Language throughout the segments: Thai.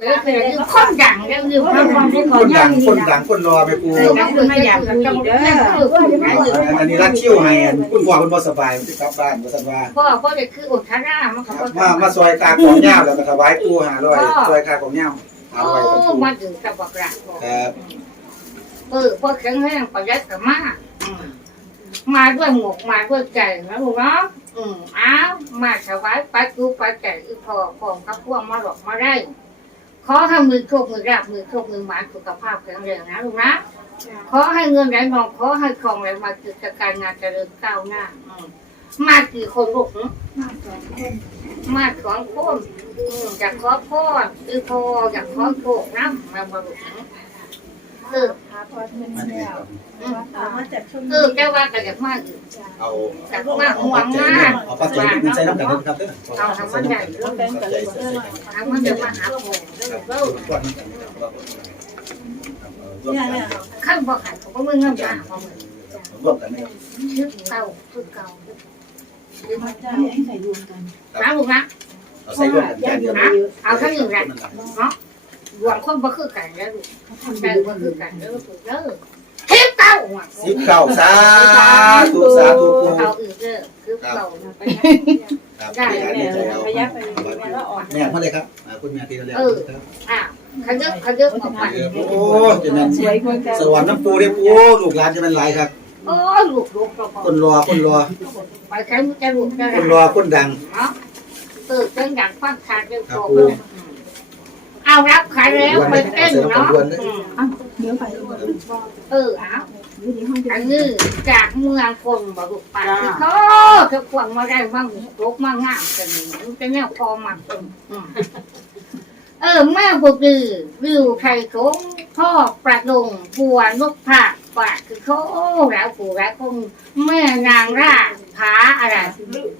เออคือคือคนดังแล้วคือคนดังคนดังคนดังคนรอไปปูเออมันมาอยากคุยเด้ออันนี้รัดคิ้วให้อันคุณพ่อคุณบ่สบายมันสิกลับบ้านบ่สบายพ่อพ่อเด็กคืออุทารามันคเขารับก็มามาซอยคาของยาวแล้วก็ถวายปู500ซอยคาของยาวโอ้500เป็นปูมาถึงกับบอกรักครับเออพ่อแข็งแรงประหยัดกับมามาด้วยหมวกมาด้วยใจนะลูกเนาะอืมอ้าวมาถวายปัจจุปัจจัยอีพอพร้อมกับพวกมาหลอกมาได้ ขอให้มือโชคมือราบมือโชคมือหมาสุขภาพแข็งแรงนะลูกนะขอให้เงินไหลนองขอให้ทองไหลมากิจการงานเจริญก้าวหน้าอืมมากี่คนลูกหึมาสองคนอืมอยากขอพ่ออือพออยากขอโชคน้ำมาบรุษเออ พาพอเพิ่นแล้วอืมเอามาจากช่วงเออแกว่าก็อยากมากอยู่เอาอยากมากห่วงมากเอาปัจจัยมันใส่น้ำกันครับเด้อเอาทำมันใหญ่ต้องแบ่งกันเลยเด้อหน่อยทำมันจะมาหาผมเด้อเด้อเนี่ยเนี่ยขั้นบอกหันผมก็มึงเงินจ้าพอมึงร่วมกันนะครับชื่อเก่าชื่อเก่ามาจ้าให้ใส่รวมกันนะลูกนะเอาใส่ร่วมกันแค่เดียวนะเอาทั้งหนึ่งแหละเนาะ รวมคนบ่คือกันแล้วลูกใจบ่คือกันแล้วลูกเด้อเฮ็ดเก่าอะสิบเก้าสาธุสาธุปูเอาอีกเด้อคือเก่าไปยัดครับแม่ไปยัดไปแล้วอ่อนแม่มาเลยครับคุณแม่ทีละแล้วอะขยึกขยึกออกไปโอ้จะแม่นสวยคนกันสวรรค์น้ำปูเด้ปูลูกหลานจะเป็นหลายครับโอ้ลูกลูกคนรอคนรอไปใช้จะลูกจะคนรอคนดังเนาะเออเต้นดังฟังทางเรื่องโต เอารับขายแล้วไปเต้นเนาะเดี๋ยวไปเออเอาอยู่ที่ห้องอันนี้จากเมืองคนบรุปาคือเขาเขาควงมาได้บ้างรกมางามกันนี่เป็นแนวพอมาเป็นเออแม่บุตรวิวไทยสงพ่อประดงปัวนกผักปาคือเขาแล้วปู่แล้วคงแม่นางราผาอะไร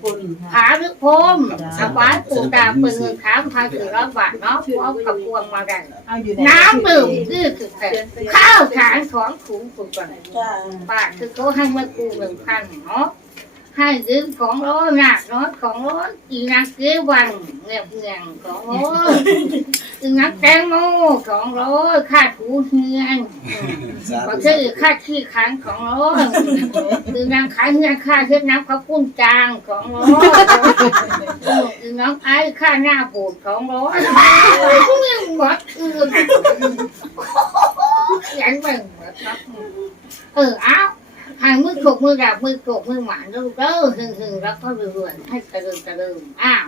คนผาหรือพมสวายปู่ตาเป็นเงินขามพันสี่ร้อยบาทเนาะพร้อกับพวงมาได้น้ำดื่มนี่คือแต่ข้าวขานของถุงสุกก่อนจ้าคือเขาให้มากูหนึ่งพันเนาะ ให้ยืมของร้อยหนักน้อยของร้อยอีนักเกี้วันเงียบเงียงของร้อยอีนักแตงโมของร้อยค่าถูเฮียนก็คือค่าขี้ขันของร้อยคือนางขายเงินค่าเฮ็ดน้ำข้าวปุ้นจางของร้อยอีน้องไอ้ค่าหน้าบูดของร้อยหมดคือยันไปหมดเนาะเออเอา หางมือขกมือดาบมือโกกมือหมานลูกเด้อหึงหึงแล้วก็รวยๆให้กระเดิมกระเดิมอ้าว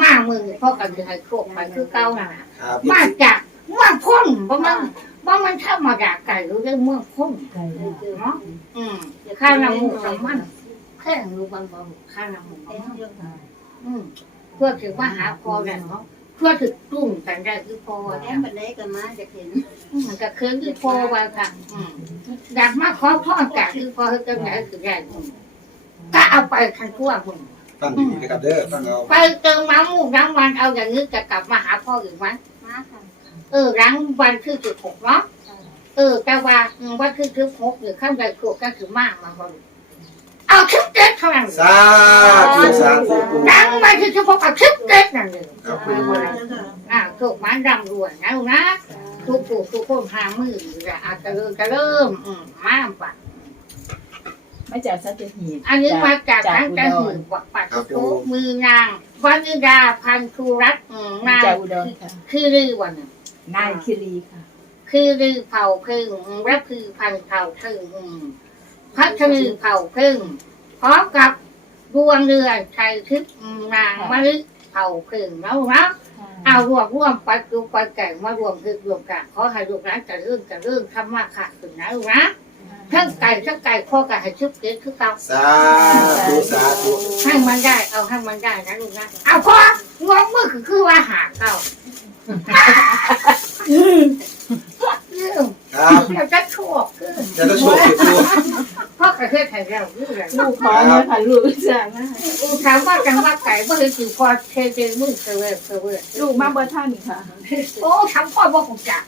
มามือพ่อกันจะให้โคกไปคือเก้าน่ะครับมาจากเมืองพ้นบ่มันบ่มันธรรมดาไก่รู้ได้เมืองพ้นไก่เนาะอืมข้าวน้ำหมูสองมันแค่รู้บางบ่ข้าวน้ำหมูอืมเพื่อถึงมาหาพอแล้วเนาะเพื่อถึงตุ้มกันได้คือพอแอแล้วมบันไดก็มาจะเห็นมันก็คืนคือพอไว้ค่ะอืมอยากมาขอพ่อจากคือพอคือจังไหนคือได้อืมก็เอาไปทันทั่วคุณฟังดีๆนะครับเด้อฟังเอาไปเติมน้ำมูกน้ำวันเอาอย่างนี้จะกลับมาหาพ่ออีกไหมมาค่ะเออร้างวันคือจุดหกเนาะ เออแต่ว่าอืมวันคือจุดหกหรือข้ามใดขวบก็คือมากมาพอดี เอาคลิปเด็ดเท่านั้นสาธุสาธุปูร้างวันคือจุดหกเอาคลิปเด็ดนั่นเลยครับปูอ่าถูกมันรำรวยนะลูกนะทุกผู้ทุกคนหามือจะอาจจะเริ่มจะเริ่มอืมมากปะไม่จากสัตหีบอันนี้มาจากทางกระหือปักปัดทุกมือนางวันิดาพันธุรัตน์อืมนางจากอุดรค่ะคือรือวันน่ะนายคิรีค่ะ คือรือเผาพึ่งและคือพันเผาพึ่งอืม พัชรีเผาพึ่งพร้อมกับดวงเรือนชัยทิพย์นางมะลิเผาพึ่งแล้วนะเอารวมร่วมปัจจุปัจจัยมารวมคือรวมกันขอให้ลูกหลานจะเรื่องจะเรื่องทำมาขาดถึงนะลูกนะทั้งไก่ทั้งไก่พ่อกับให้ชุบเกิดคือเก่าสาธุสาธุให้มันได้เอาให้มันได้นะลูกนะเอาพ่องงมือคือคือว่าหาเก่าเรื่อง ครับเราจะโชคขึ้นจะต้องโชคดีปูพ่อกระเทศไทยเราเรื่องอะไรลูกขอเนี่ยค่ะลูกจ้านะอูถามว่ากันว่าไก่ว่าเลยจิ๋วพอเทเทมือเสวยเสวยลูกมาบ่ท่านค่ะ โอ้ทำพ่อว่าคงจัก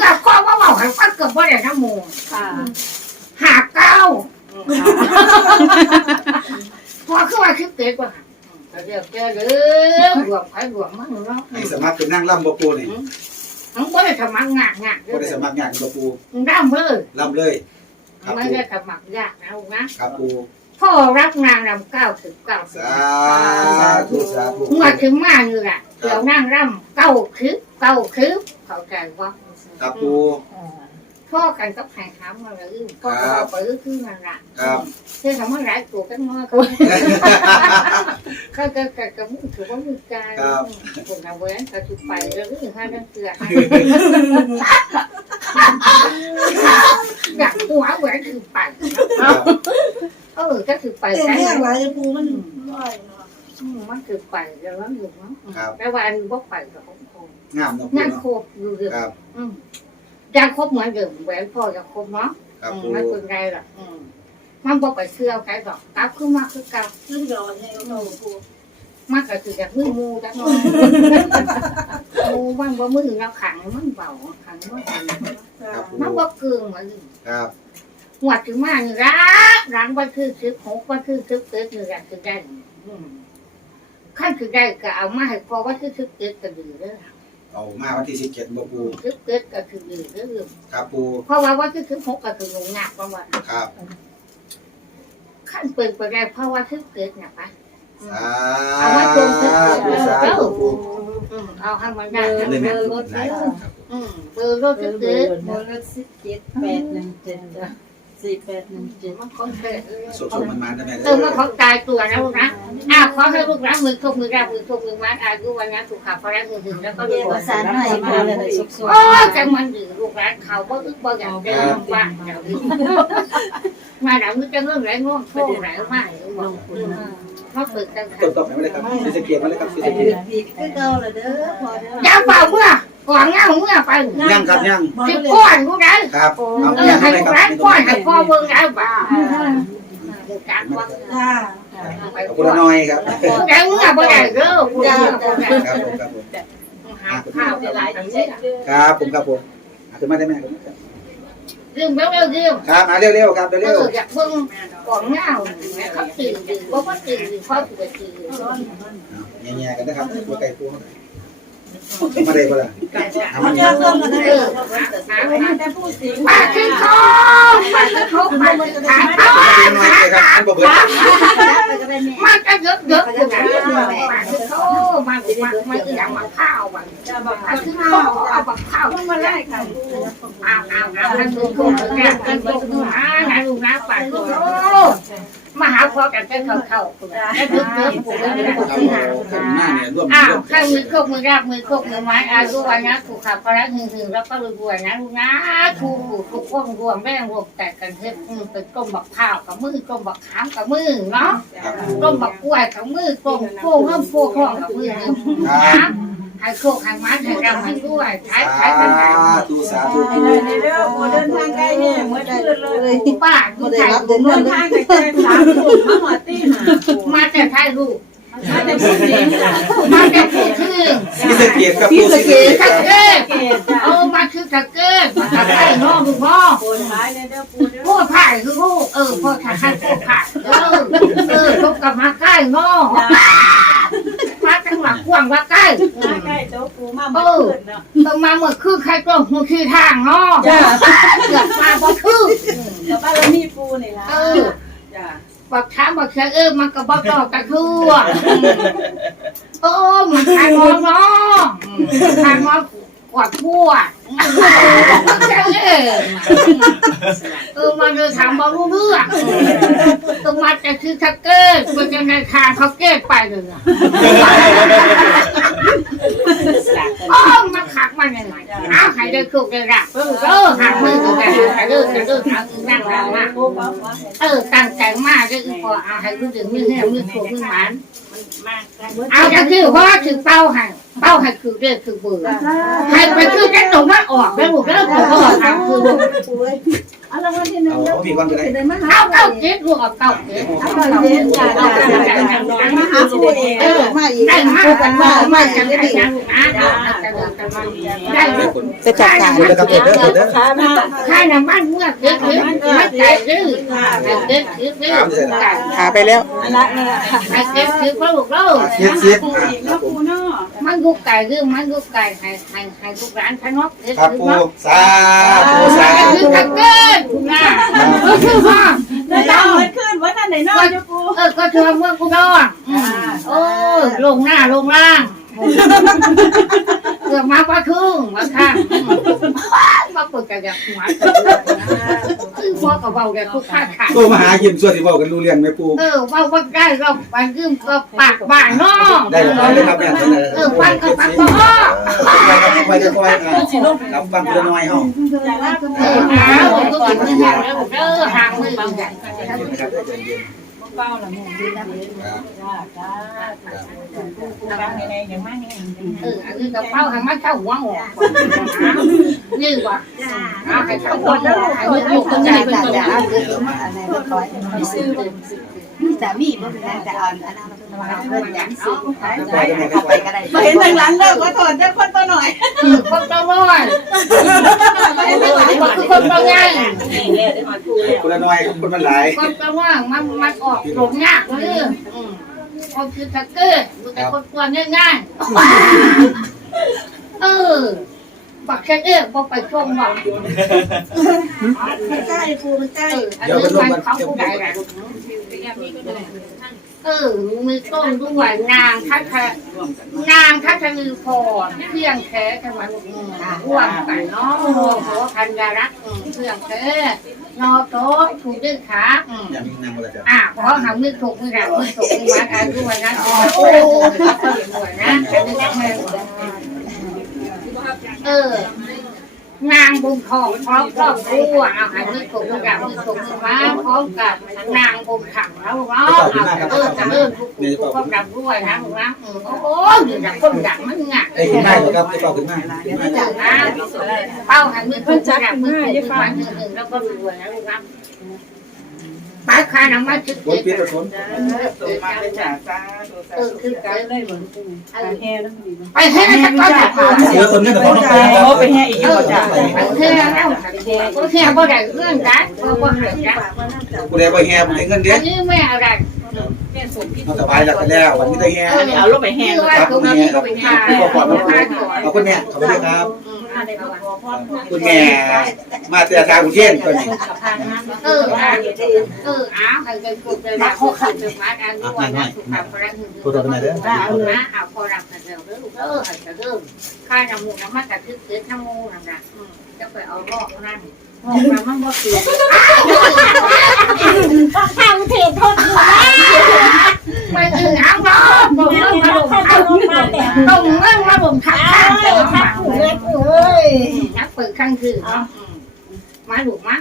หลับพ่อว่าบอกให้ฟังเกือบว่าได้น้ำมูค่ะหาเก้าพอคือว่าคิดเกิดว่า เดี๋ยวเจอเด้อหลวงไผ่หลวงมั่งเนาะให้สมัครเป็นนั่งล่ำบ่ปูนี่ทั้งบ่ได้สมัครงานงานบ่ได้สมัครงานบ่ปูร่ำเลยล่ำเลย ครับไม่ปูได้สมัครยากนะลูกนะครับปูพ่อรับงานรำเก้าถึงเก้าสาธุสาธุเมื่อถึงมาอยู่ล่ะเดี๋ยวนั่งร่ำเก้าคือเก้าคือเข้าใจว่าครับปู พ่อกันก็แข่งขันมาเลยพ่อก็เอาไปคือนั่นละครับเชื่อคำว่าหลายตัวกันมากก็ก็ก็ก็ก็มึงถือว่ามึงใจคนเอาไว้ก็ถือไปแล้วก็ถึงห้าเดือนเสืออยากหัวแหวนถือไปเออก็ถือไปเต็มใช่แห้ไหงมหลายปูมันร้อยเนาะมันถือไปแล้วมันอยู่เนาะแต่ว่าอันว่าไปกับของคงงามเนาะปูนั่นเนาะโคบอยู่เดิมครับอืม ยังคบเหมือนเดิมแหวนพ่อยังคบเนาะครับอืมปูไม่เป็นไรหรอกอืมมันบอกไปเชื่อใครหรอกกลับขึ้นมาคือเก่าซึ่งเดี๋ยวให้เราปูมากก็คือจากมือมูจักหน่อยมูมันบ่มือเราขังมันเบาขังมันขังครับปูมันบ่เกืองเหมือนครับหัวถึงมานี่รักรังวันคือสิบหกวันคือสิบเอ็ดนี่แหละคือได้อืมขั้นคือได้ก็เอามาให้พอว่าคือสิบเอ็ดก็ดีเด้อ เอามาวันที่17บ่ปูสิบเอ็ดก็คือดีเด้อครับปูเพราะว่าวันที่สิบหกก็คือลงหนักบางวันครับขั้นเปิดไปได้เพราะว่าสิบเอ็ดเนี่ยปะสาเอามาตรงสิบเอ็ดธุสาธุปูอืมเอาให้มันได้เลยแม่ปูหลายครับอืมเบอร์รถเอสิอบเบอเอ็ดร์โมเลสิบเจ็ดแปดหนึ่งเจ็ดจ้ะ สี่แปดหนึ่งเจ็ดมันคนเกิดสดๆมันๆนะแม่เออมันเขาตายตัวนะลูกนะอะขอให้ลูกรักมือทุกมือรักมือทุกมือมัดอายุวันนี้สุขภาพแรงมือถึงแล้วก็รวยภาษาหน่อยมาเลยสุกโอ้จังมันดื้อลูกรักเขาบ่อึกบ่อยากเดินบ้านเดี๋ยวนี้มาเดี๋ยวมึงจะเรื่องไรง่วงโชว์ไรมากบอ กเขาเปิดกันต้นตบไปเลยครับสิสะเกียรมาเลยครับสิสะเกียรคือเก่าละเด้อพอเด้ออย่าเป่าเมื่อก่อนเงาเมื่อไปยังครับยังสิบก้อนลูกนั้นครับเอาเอยัองให้เลยลูคกรับรักก้อนให้พ่อเบิ่งแล้วบ้าเดี๋ยวการว่าจ้าไปขอบคุณน้อยครับแต่เมื่อบ่ได้เด้อผู้เดียวบ่ได้ครับผมครับผมหาข้าวหลายที่ครับผมครับผมอาถึงมาได้ไหมครับเรื่องเร็วเร็วเร็วครับมาเร็วๆครับเอเร็วออยากเบิ่ง ก่อนเงาเขาตื่นตื่นบ่ว่าตื่นเขาตื่นตื่นๆแง่ๆกันนะครับตัวไก่ปูมาได้บ่ล่ะเอามันเจอต้นละเด้เออหาหาแต่ผู้สิปากขึ้นคอปากขึ้นคอปากขึ้นขามาเลยครับอันบ่เบิดมันจะเยอะเยอะขนาดปากขึ้นคอมันมันมันอย่ากมาข้าวมันจะบอกปากขึ้นคอเอาบักข้าวมาไล่ค่ะเอาเอาเอาท่านดูถูแก่ท่านดูถูนะนะลูนะปากขึ้นคอ มาหาพ่อกันเป็นเข้าเข้าได้เยอะเยอะผมไม่ได้ครับที่หาผมหน้าเนี่ยร่วมอ้าวร่วมข้างมือโคกมือราบมือโคกมือไม้อายุวันนะถูกขับพระหึงหึงแล้วก็รวยๆนะลูกนะถูกถูกพวงรวมแม่งรวมแตกกันเฮ็ดมือเป็นก้มบักข้าวกับมือก้มบักขามกับมือเนาะก้มบักกล้วยกับมือก้มโค้งเริ่มโค้งกับมือนะ ให้โคกให้มันให้รำให้ด้วยใช้ใช้กันไหนสาธุสาธุเด้อพอเดินทางไกลเนี่ยเมื่อคืนเลยป้าดูไทยเดินทางไกลสามทุ่มมาหัวตีหามาแต่ไทยลูกมาแต่ผู้สิงค่ะมาแต่ผู้ชื่อสีสะเกียรครับปูสีสะเกียรตะครับเกียบเกศจ้าเอามาคือตะเกียบมาตะไคร้น้องลูกพ่อปวดท้ายเลยเด้อปูเด้อพ่อผ่ายคือลูกเออพ่อถ่ายให้พ่อผ่ายเออเออชกกับมาใกล้น้องมาจังห วะกว้างว่าใกล้มาใกล้โต๊ะปูมาเมื่อคืนเนาะต้องมาเมื่อคือใครก็มือคือทางน้องจ้าเกือบมาบ่คือกับบ้านเรามีปูนี่ล่ะเออจ้าบอกถามบอกเชื่อเออมันก็บอกต่อกระทั่วโอ้มันทางน้องน้องทางน้องก ว่าทั่วเออเออมาเดินถามบอกรู้เรื่องต้องมาแต่คือทักเกอร์มันจะในทางเขาเก้ไปเลยโอ้มาขักมันยังไงเอาให้ได้คุกได้รักเออเออหักมือกันให้เลิกให้เลิกเอาอีนั่งแล้วมากเออตั้งใจมากก็คือพอเอาให้รู้ถึงมือแห้งมือถูกมือหมันเอาจะคือเพราะว่าถึงเป้าให้ เป้าให้คือเรื่องคือเบื่อให้ไปคือจะตรงมาออกแล้วลูกแล้วพอพอทำคือปู เอาละวันที่หนึ่งเอาแล้วพี่ก่อนก็ได้เอาเก้าเจ็ดลูกเอาเก้าเจ็ดเอาเก้าเจ็ดจ้าจ้าจ้ามาหาปูเองเออมาอีกได้มาพูดกันว่ามามาจัจังงได้ได้ยังนะได้ได้จะจับสายเดี๋ยวครับเดี๋ยวเดี๋ยวเดี๋ยวขามาข้าน้ำมันเมื่อเกิดขึ้นไม่แต่ดื้อเกิดขึ้นดื้อขาไปแล้วอันละนี่ละค่ะไอ้เกิดขึ้นเพราะลูกเราเสียดเสียดปูอีกแล้วปูเนาะมันลูกไก่ดื้อมันลูกไก่ให้ให้ให้ลูกหลานทนกเกิดครับปูเนาะสาธุสาธุกันเกิดนะก็คือว่าได้ดาวขึ้นว่าท่านไหนนอนอยู่กูเออก็เธอเมื่อกูนอนโอ้ลงหน้าลงล่างเกือบมาก็ครึ่งมาข้าง มาเปิดกันอย่างหัวคือพ่อกับเบาแกทุกข้าขาดตัวมาหายิ้มส่วนที่บอกกันรู้เรื่องไหมปู เออว่าว่าได้เราไปยืมก็ปากบ้านนอกได้หรือไม่ได้ครับเนี่ยเออฟังก็ฟังก็ค่อยๆค่อยๆรับฟังคนน้อยห้องอย่าลาปูเออหาผมก็กินไม่ห่างแล้วเออห่างมือบางอย่างนะครับใจเย็น เป้าละแม่ดีนะครับจ้าจ้าปูบางยังไงยังไม่ยังเอออันนี้กระเป๋าให้มันเข้าหัวหัวนี่ว่ะเอาให้เข้าหัวหัวให้มันอยู่ตรงไหนเป็นตรงไหนแต่มีบ่เป็นแต่อ่อนอันนั้นเพิ่นอยากซื้อไปก็ได้เห็นทางหลังเด้อขอโทษเด้อคนตัวหน่อยคนตัวน้อยคนตัวใหญ่คนละน้อยคนมันหลายคนตัวว่างมันมันออกหลงยากเลยคนคือทักเกอร์ดูแต่คนตัวง่ายๆเออปักแค่เอ๊ะพอไปชมว่ามันใกล้ปูมันใกล้เอออันนี้มันเขาผู้ใดแหละ เออมือต้นด้วยนางทัศนางทัศนีพรเพียงแค่กันวันร่วมกันเนาะโหพันยารักเพียงแค่นอโต๊ะถูกดึงขาอย่ามีนางอะไรจ้ะอะเพราะหามือถูกมือหลังมือถูกมือวัดอายุวันนั้นโอ้โหก็เหนื่อยนะเออ นางบุญทองพร้อมครอบครัวเอาหามือถูกมือหลังมือถูกมือวัดพร้อมกับนางบุญขังแล้วเนาะเอาเออจะเพิ่มทุกข์ก็ดังด้วยนะมึงนะโอ้โหอยู่ดังคนดังมันง่ะไอ้ขึ้นมาครับไอ้เป่าขึ้นมากเป้าหันมือถูกมือหลังมือถูกมือวัดหนึ่งแล้วก็รวยนะลูกนะ ปาคาน้ำมันชึกฝนเด็ปิดดฝนเออคือการได้เหมือนปูแห่แล้วดีนะไปแห่กันก็จะพาเสือคนนี้แต่ของน้องปูโอ้ไปแห่อีกเออไปแห่แล้วก็แห่บ่ได้เรื่องกันบ่บ่ได้กันกูได้ไปแห่ผมได้เงินเดืออันนนี้ไม่อะไรเอาสบายแล้วกันแล้ววันนี้ได้แห่เอาลงไปแห่คือว่าตรงนี้ก็เป็นทางเอาคุณแม่ขอบคุณครับ คุณแม่มาเตือนทางกุเทนตัวนี้เออเอออ้าวให้เป็นคนเป็นรักเขาขัดจะมาอันนี้วันนั้นถูกทำพลังหนึ่งนะเอาพอรับกันเร็วเด้อเออให้จะเริ่มค่าน้ำมูกน้ำมันกับทึกเกิดน้ำมูกนั่นน่ะจะไปเอาลอกนั่น ลอกน้ำมันบ่เสียทางเทศทนอยู่ไม่ถึงหางรอตรงเงินมาลงถ้าทัจะบลงมาแต่ตรงเงินมาลงทับข้างเจ้าถ้ามาถูกเลยถูกเลยนักเปิดข้างคือมาหลุมมา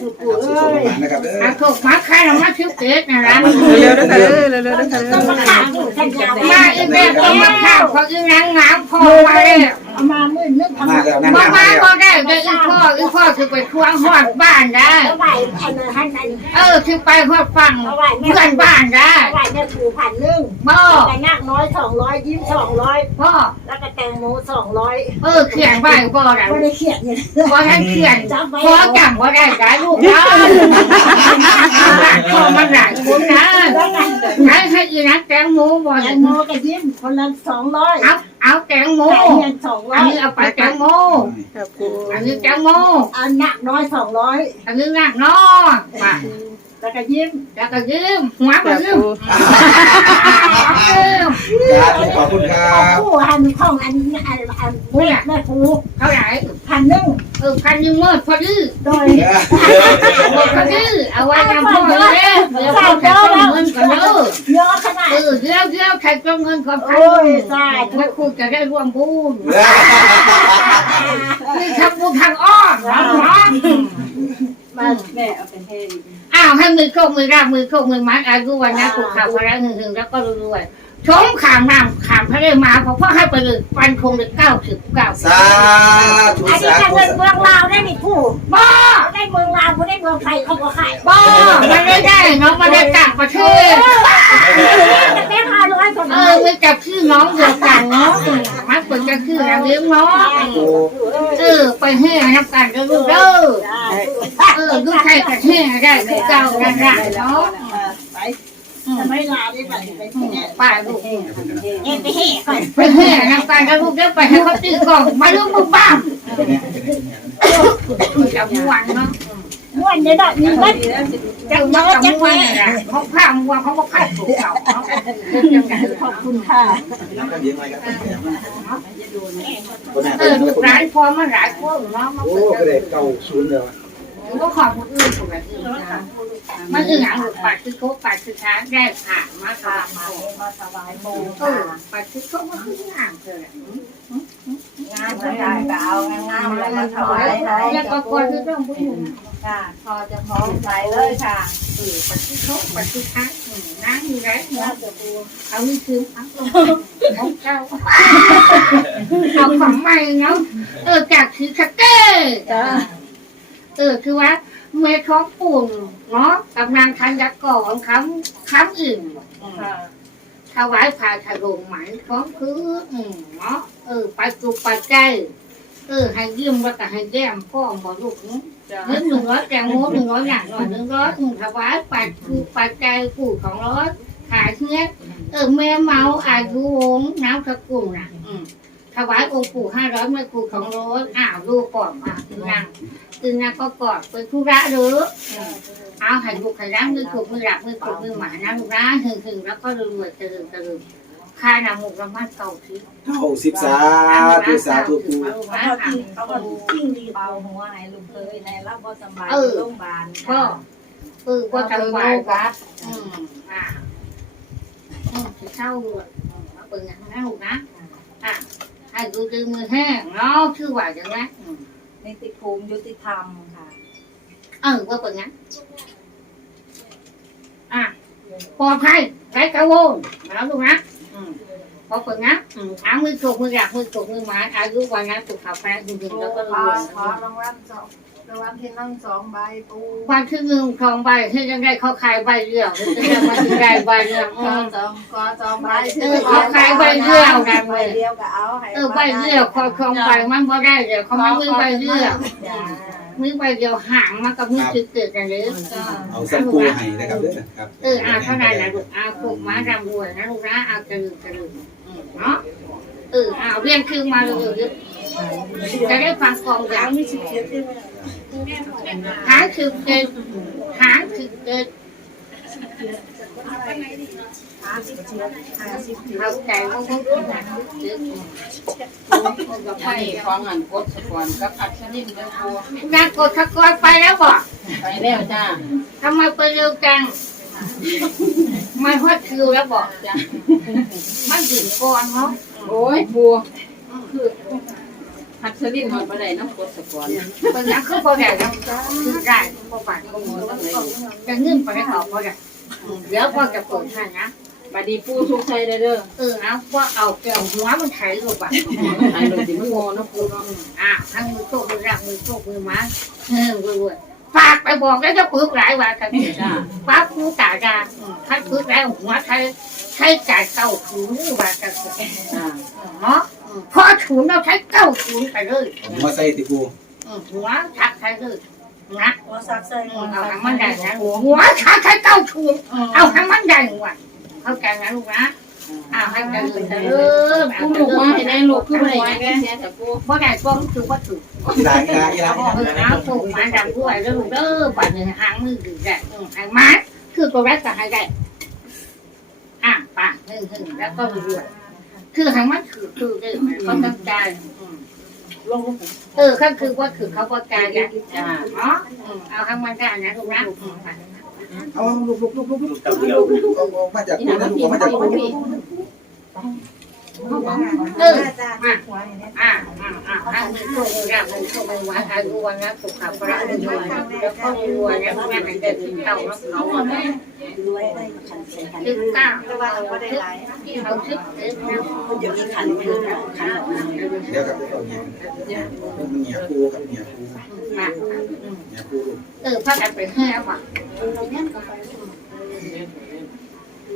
ถูกปูสุขสมานนะครับเด้ออาถูกมาใครมาชิวเกิดนะนะเร็วๆนะคะเร็วๆนะคะต้องมาขาดอยู่ทันยาวมาอีแบบต้องมาข้าวพออีนางงามพอมาเลย เอามามืดนึกทำมาแล้วนั่งมาน้ำมาแล้วก็ได้เดี๋ยวอีพ่ออีพ่อคือไปทวงหอดบ้านได้ เอาไว้อันนั้นท่านนั้นเออคือไปหอดฟังเอาไว้เพื่อนบ้านได้เอาไว้เนี่ยถูพันหนึ่งบ่กระนักน้อยสองร้อยยิ้มสองร้อยพ่อแล้วก็แตงโมสองร้อยเออเขียนไว้บ่ได้ไม่ได้เขียนเนี่ยพอท่านเขียนพอจำบ่ได้ได้ลูกนะพอมันหลายคนนะแล้วกันให้ให้อีนักแตงโมบ่แตได้งโมกับยิ้มคนละสองร้อย เอา เอาแตงโมไก่เงินสองร้อัอนยนี้เอาไปแตงโมครับปูอันนี้แตงโมอันหนักน้อยสองร้อยอันนี้นักน้อยมา แล้วก็ยิ้มแล้วก็ยืมหัวคก็รับยืมปูยืมขอบคุณครัเอาบคู่หันของอันอันอันแม่ปูเท่าไหร่พันหนึ่งเออพันหนึ่งหมดพอดีโดยหมดพอดีเอาไว้นำพ่อเลยเดี๋ยวพ่อจะส่งเงินก่อนเด้อเยอะขนาดเออเดี๋ยวเดี๋ยวใครส่งเงินก่อนพันโอ้ยหนึ่งตายเมื่อคุณจะได้ร่วมบุญนี่ทำบุญทางอ้อมนะหมอ มาแม่เอาเป็นแห่อีก อ้าว ให้มือโคกมือราบมือโคกมือมัดอายุวันนะขุดข่าวพระหึงหึงแล้วก็รวย ชมขามน้ำขามทะเลมาเพราะพ่อให้ไปเลยฟันคงเลยเก้าสิบเก้าสาธุอันนี้สาจะธุเงินเมืองลาวได้นี่ผู้บ้าได้เมืองลาวผู้ได้เมืองไทยเขาก็ขายบ้าไม่ได้ได้น้องไม่ได้ต่างประเทศแม่ห้าร้อยคนเออไม่จับชื่อน้องเดียวกันเนาะมันควรจะคืออะไรเลี้ยงน้องปูเออไปแห่นับกันเด้อลูกเด้อเออลูกไทยกับแห่ได้คือเก่านั่นแหละเนาะ ไป ทำไมลาได้ไปไปอืมเนี่ยไปลูกเอ็นไปเฮ่ก่อนไปแห่นับกันเด้อลูกเด้อไปให้เขาตีกล่องมาลูกมึงบ้ามเป็นเนี่ยเป็นเนี่ยจะม่วนเนาะม้วนเดี๋ยวดอกมีมัดจะม่วนจะม่วนนี่แหละเขาพาม่วนเขาก็พาถูกเก่าเนาะยังไงขอบคุณค่ะก็เลี้ยงไว้ครับคนแม่เออลูกหลานพอมาหลายคนเนาะมาโอ้เปิดก็ได้เก้าศูนย์เดียว ก็ขอบคุณอื่นคนละอื่นนะมันอื่นหางหลุดปัดคือเขาปัดคือช้างได้ผ่านมาค่ะมามาสบายโมเออปัดคือเขามาขึ้นงานเลยงานไม่ได้ก็เอาง่ามๆแล้วมาถวายให้แล้วก็คนคือต้องผู้หญิงค่ะพอจะพร้อมใส่เลยค่ะเออปัดคือเขาปัดคือช้างน้ำอยู่ไหนเนาะเขามีคืนพักของเจ้าเอาของใหม่เนาะเออจากคือสเก้ เออคือว่าเมื่อท้องปุ่นเนาะกำนันทันยักก่อนคำคำอื่นถวายผ่าถลงไหมท้องคืออืมเนาะเออไปจุกไปใจเออให้ยืมแล้วก็ให้แก้มพ่อบอกลูกเนาะเงินหนึ่งร้อยแกงโม้หนึ่งร้อยอย่างหน่อยหนึ่งร้อยอืมถวายปัดคือปัดใจกูของร้อยขายเนี้ยเออแม่เมาอายุวงศ์น้ำสกุลน่ะอืมถวายองค์ปู่ห้าร้อยแม่ครูของร้อยอ้าวลูกก่อนมาคือนาง คือนางก็กอดไปธุระหรืออืมเอาให้ลูกให้ร้างมือถูกมือหลับมือถูกมือหมานะลูกนะหึงหึงแล้วก็รวยๆเจริญเจริญค่านามุกละมัดเก่าทิเก้าสิบสาธุสาธุปูเขาก็ทิ้งเขาก็ทิ้งดีเบาหัวให้ลุงเคยในรับบ่สบายโรงพยาบาลก็เออก็จังหวะวัดอืมอ่าอืมสิเข้าด้วยมาเปิดงานนะลูกนะอะให้ดูดึงมือแห้งเนาะชื่อว่าอย่างนั้นอืม นิติภูมิยุติธรรมค่ะ เออว่าเปิดงานอะปลอดภัยไร้กังวลนะลูกนะอืมพอเปิดงานอืมเอามือถูกมือหลักมือถูกมือหมาอายุวันนั้นสุขภาพแข็งจริงๆแล้วก็รวยขอรางวัลสอง รางวัลที่นั่งสองใบปูวันที่หนึ่งทองใบที่ยังได้เขาขายใบเดียวที่ยังมาถึงได้ใบเดียวขอือมสองขอสองใบเออเขาขายใบเดียวกันใบเลยเดียวก็เอาให้เออใบเดียวคอคองใบมันบ่ได้เดี๋ยวเขาไม่มีใบเดียวจ้ามือใบเดียวห่างมากับมือจุดเกิดกันเลยเอาสักปูให้นะครับเด้อครับเอออาเท่านั้นนะลูกอาปลูกม้ารำรวยนะลูกนะเอากระลือกระลือเนาะเออเอาเรียนคือมาเลย จะได้ฟังกองอย่างหางคือเกิดหางคือเกิดเอาใจว่าพวกนี้นะเกิดอันนี้ของอันกดสกอนกับผักชนิดเด้อปูงานกดขกรไปแล้วบ่ไปแล้วจ้าทำไมไปเร็วจังไม่ฮอดคิวแล้วบ่จ้ามันถึงก่อนเนาะโอ้ยปูคือ ผักชนิดหอดบ่ได้น้ำกดสกอนเป็นนักคือบ่ได้แล้วคือได้บ่ปานบ่มือจะเงื่อนไปให้เขาบ่ได้เดี๋ยวพ่อจะเปิดให้นะบัดนี้ปูทุกใส่เด้อเด้อเออเอาว่าเอาแก้วหัวมันไถลงไปไอ้ลงสิมันงอเนาะปูเนาะอะทั้งมือโตมือรักมือโตมือมาเออรวยๆฝากไปบอกแล้วจะปึกหลายว่ากันจ้าป้าผู้ตาดาท่านปึกแล้วหัวไทยใช้จ่ายเก้าถุงว่ากันจ้าเนาะ พอถุงเราใช้เก้าถุงไปเลยผมมาใส่ติปูหัวชักใช้เลยนะหัวซักใส่หัวเอาให้มันได้นะหัวชักใช้เก้าถุงเอาให้มันได้ว่ะเข้าใจนะลูกนะเอาให้เจริญเจริญปูลูกมาให้แน่ลูกคือบ่ได้ยังแค่แต่ปูบ่ได้ก็คือว่าถืออีหลานอีหลานอีหลานเออเอาถูกมาดำด้วยแล้วลูกเด้อปัดหนึ่งหางมือถือได้ให้มาคือตัวแรกก็ให้ได้อะป่ะหนึ่งหนึ่งแล้วก็รวย คือทางมันคือคือได้เขาตั้งใจลงเออก็คือว่าคือเขาประกาศนะจ้าเนาะเอาทางมันได้นะลูกนะเอาลูกลูกลูกลูกลูกลูกเอามาจากปูนะลูกเอามาจากปู เอออะอะอะอะให้มือโชคมือรับมือโชคมือวัดอายุวันนะสุขภาพระมือรวยแล้วก็รวยแล้วแม่มันจะถึงเต่าแล้วเขาอะแม่รวยได้ขันใส่ขันถึงเก้าแต่าเราได้หลายเขาทึบเอ็ดนะเดี๋ยวนี้ขันมือขันเดี๋ยวครับเดี๋ยวเอาเงียบมันเงียบปูครับเงียบปูนะอืมเนี่ยผู้เออพากันไปแห่ว่ะ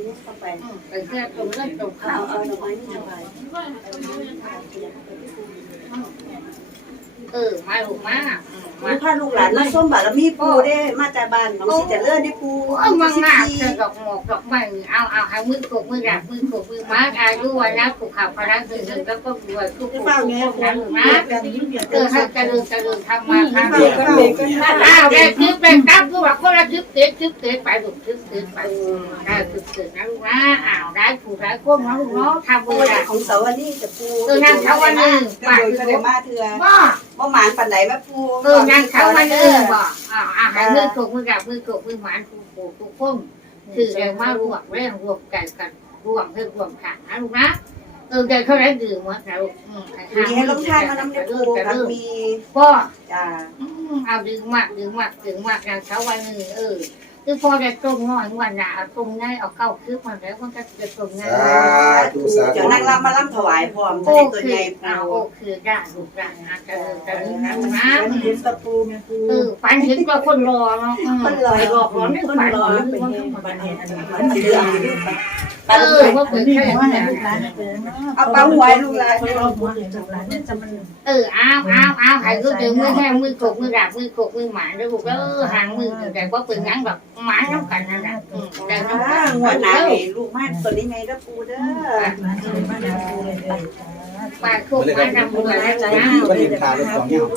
เราเนี้ยก็ไปไปไปแค่ตรงเรื่องตรงข้าวเอาดอกไม้นี่เข้าไปเออมาลูกมามามาพาลูกหลานมาส้มบารมีปูได้มาจากบ้านของสิเจริญได้ปูเออมังงาเธอดอกหมอกดอกไม้เอา เอามือกบมือดับมือกบมือมาอายุวันนะผูกขาพระหนึ่งหนึ่งแล้วก็รวยทุกคนนะลูกนะเออให้เจริญเจริญทำมาค้าเดีเดียอ้าวได้คลิปเป็นครับคือว่าคนละคลิปเกิดคลิปเกิดไปลูกคลิปเกิดไปได้คลิปเกิดนะลูกนะอ้าวได้ผูกได้ก้มนะลูกเนาะทำบุญของเสาวันนี้จะปูเออนั่งเขาวันหนึ่งก็โดยก็ได้มาเถื่อบ่บ่หมานปันไหนแม่ปูเออนั่งเขาวันหนึ่งบ่อ้าวอ้าวให้มือกบมือดับมือกบมือหวานผูกผูกทุกคน คือเรียกว่ารวมแรงรวมใจกันรวมเพื่อรวมขันนะลูกนะเออเดี๋ยวเขาได้ดื่มมั้งนะลูกอืมมีให้ลงทานมาน้ำในปูกับมีพ่อจ้าอืมเอาดึงมากดึงมากดึงมากงานเช้าวันหนึ่งเออ คือพอได้ตรงน้อยวันหนาเอาตรงง่ายเอาเข้าคืบมาแล้วมันก็จะตรงง่ายสาธุสาธุเดี๋ยวนั่งรำมาล่ำถวายพร้อมจะโอ้ได้ตัวคืใหอญ่เอาปูโอ้คือได้ลูกได้อาจจะเดินจะเดินนะนะเห็นตะปูแม่ปูเออฝันเห็นว่าคนรอเนาะอืมคนรอไปรอร้อนไม่คนฝันรอร้อนเป็นมันเห็ก็ นมาบันเห็เห็นนอัอันนนี้นี้มัมันเดืเดืออนดปันเออว่าป็นนี่ยเอาปัวยลูกหลานเอออ้าวอ้าวอ้าวให้ลูกเดินมือแห้งมือกบมือดาบมือกบมือหมาด้วยลูกเออหางมือแต่ว่าเป็นงั้นแบบหมาน้ำกันนั่นแหละแต่น้ำกันหัวหน้าให้ลูกมากตัวนี้ไงก็ปูเด้อปาโชคมานำรวยนะจ๊ะก็เห็นนะ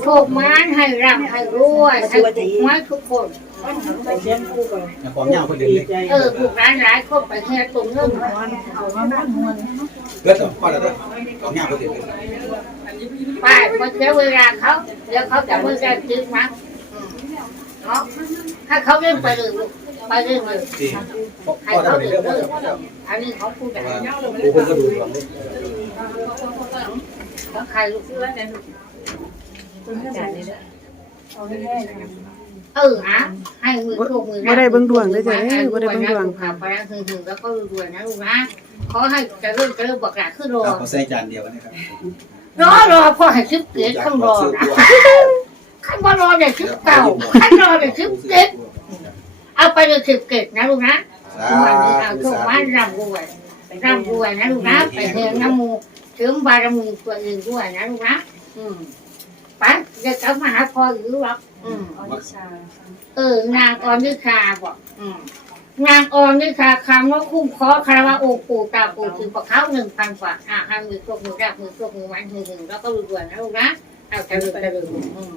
โชคมานให้ร่ำให้รวยให้ถูกมาทุกคน ไปเลี้ยงปูก่อนเนี่ยของเนี่ยคนเดียวดีเลยใจเออถูกร้านหลายคนไปแค่ตรงเรื่องเอามาบ้านมวนเลือดพ่อแล้วเด้อของเนี่ยคนเดียวเลยไปพอเสียเวลาเขาเดี๋ยวเขาจะไม่ได้จึงมั้งเนาะถ้าเขาเล่นไปเลยลูกไปเล่นเลยจริงพ่อให้พ่อเขาทำเล่เป็นนเรื่องเลพ่อยอันนี้เขาพูดแบบว่าผู้คนก็ดูของลูกของใครลูกเออ อะให้มือโชคมือขับไปแล้วคือถึงแล้วก็รวยนะลูกนะขอให้จะเริ่มจะเริ่มบอกหลาขึ้นรอเอาขอใส่จานเดียวนะครับรอรอพ่อให้ชิปเกตข้างรอนะข้างว่ารอเด็กชิปเก่าข้างรอเด็กชิปเกตเอาไปเลยชิปเกตนะลูกนะสาวันนี้เอาธุทุกสาวันธุร่ำรวยร่ำรวยนะลูกนะไปเฮงน้ำมูเสริมบารมีตัวเองด้วยนะลูกนะอืมไปเดี๋ยวกลับมาหาพ่ออยู่หรอก อืมเออนางออนนิชาบอกอืมนางออนนิชาคำว่าคุ้มคอคารวะโอปูตาปู่ถือประเขาหนึ่งพันกว่าอะห้ามือโชคมือแรกมือโชคมือวันมือหนึ่งแล้วก็รวยๆนะลูกนะเอาจะรวยจะรวยอืม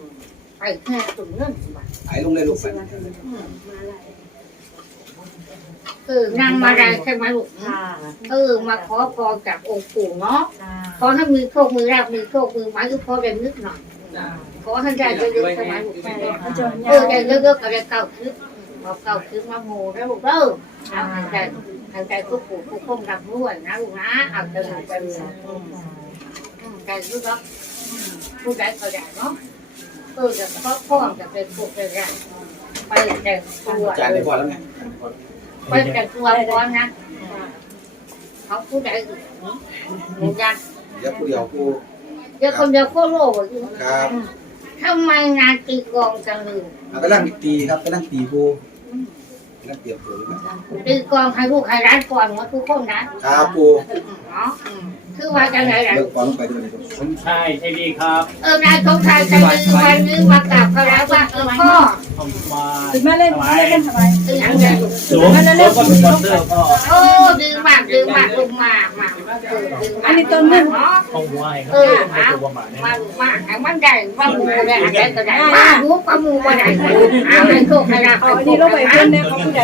ไปแค่ตุ่มเงินสิบบาทหายลงเลยลูกไปอืมเออนางมาได้ใช่ไหมลูกเออ มาขอพรจากองค์ปู่เนาะขอให้มือโชคมือแรกมือโชคมือไม้ก็พอได้นึกหน่อย ขอให้ได้เยอะๆใช่ไหมลูกเออได้เยอะๆก็ได้เก้าคืบอาเก้าคืบมาโมแล้วลูกเด้อเอาให้ใจให้ใจทุกปู่ทุกคนรับรู้นะลูกนะเอาเจริญเจริญอืมอืมใจรู้แล้วผู้ใดก็ได้เนาะเออจะพ่อพ่อจะเป็นผู้เป็นแรไปแต่งตัวจานเลเดียยวพอแล้วไงไปแต่งตัวพร้อมนะเขาผู้ใดอยู่หมูยันเดี๋ยวผู้เดียวผู้เดี๋ยวคนเดียวโคโลอยู่ครับ ทำไมงานตีกลองจังเลยเอาไปนั่งตีครับไปนั่งตีผู้ไปนั่งเตรียมตัวนะตีกลองให้ลูกให้ร้านก่อนหมดทุกคนนะ ครับผู้เนาะ คือว่าจังไหนล่ะเลิกก่อนลงไปด้วยเลยสมชายใช่ดีครับเออนายสงชายจะลืมวันนี้มากราบเขาแล้วว่าเออพ่อผมมาถึงมาเล่นมาเล่นทำไมเอออย่างเงี้ยสวมรถก็สปอนเซอร์ก็โอ้ดีมากดีมากลงมามาเออดีมากเนาะต้องหัวให้ครัเอบอไม่เอาตัวประมาณนี้มามาให้มันได้ว่าหมูได้อะไรก็ได้มาหมูปลาหมูมาได้เอาให้โชคให้ลาภเอาอันนี้ลงไปเพื่อนเนี่ยเขาผู้ใด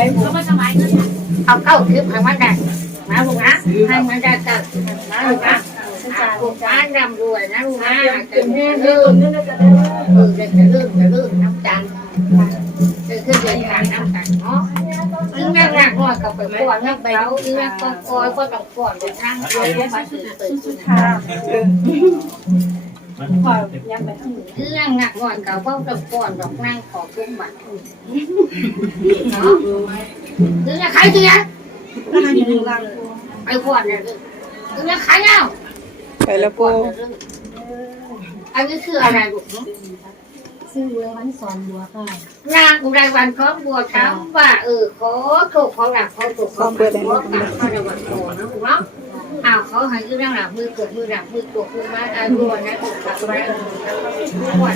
เอาเข้าคลิปให้มันได้นะลูกนะ ให้มันได้เกิดนะลูกนะอาลูกนะร่ำรวยนะลูกนะจะเลื่อนเลื่อนเออจะจะเลื่อนจะเลื่อนน้ำจันจะขึ้นเดินทางน้ำจันเนาะยิ่งแรกแรกว่ากับไปก่อนนักไปแล้วยิ่งแรกก็คอยก็ต้องก่อนไปทางเดินมาตื่นตื่นสุดท้ายเรื่องหนักหน่อยกับว่าต้องก่อนดอกนั่งขอคุ้มบัตรเนาะหรือใครเสีย ไปก่อนเนี่ยหรือใครเอาไปแล้วปูอันนี้คืออะไรลูกซื้อเววันสอนบัวค่ะนางอุไรวันพร้อมบัวถามว่าเออขอโชคของหลักขอถูกขอถูกขอหลักขอระวังโตนะคุณเนาะอ้าวเขาให้ยืดร่างหลังมือกดมือหลังมือกดมือมาอารัวนะถูกขับไว้ทุกวัน